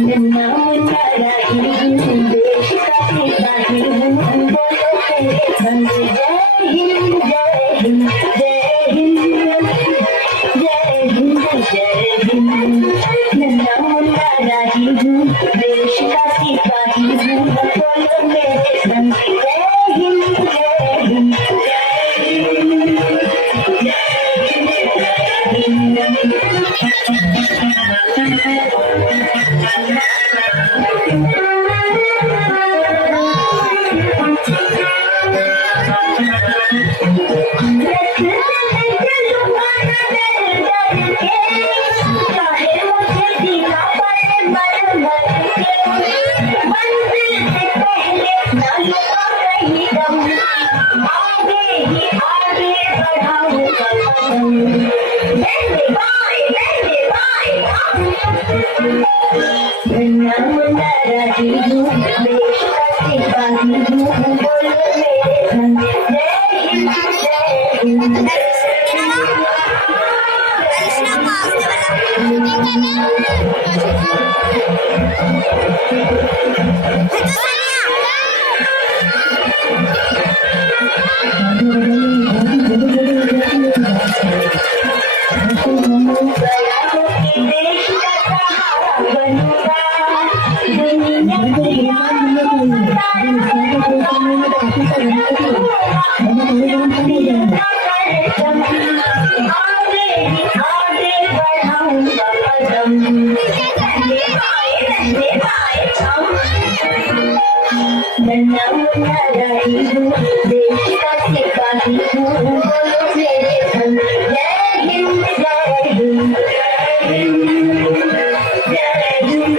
नन्हा मुन्ना राही हूँ, देश का सिपाही हूँ, बोलो मेरे संग जय हिंद जय हिंद जय हिंद जय हिंद जय हिंद। नन्हा मुन्ना राही हूँ, देश का सिपाही हूँ, बोलो मेरे संग जय हिंद जय हिंद जय हिंद नन्हा मुन्ना राही हूँ, देश का सिपाही हूँ, बोलो मेरे संग जय हिंद जय हिंद। नन्हा मुन्ना राही हूँ, देश का सिपाही हूँ, बोलो मेरे संग जय हिंद जय हिंद जय हिंद जय हिंद।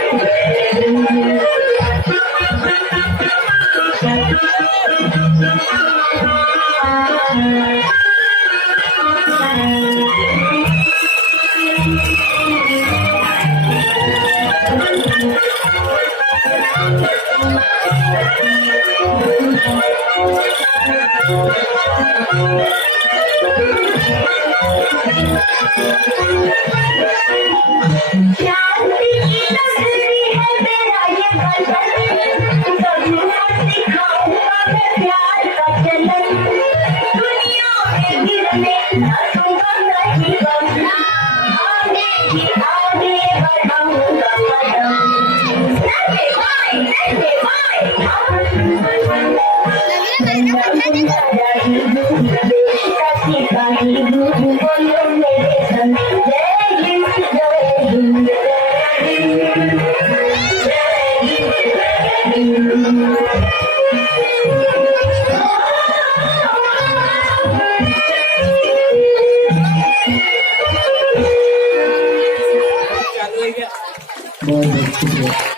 शांति की नगरी है मेरा ये वतन, सबको सिखाऊंगा मैं प्यार का चलन, दुनिया में गिरने ना दूंगा कहीं बम, आगे ही आगे बढ़ाऊंगा कदम। लगे भाई नन्हा मुन्ना राही हूँ, देश का सिपाही हूँ, बोलो मेरे संग जय हिंद जय हिंद जय हिंद जय हिंद।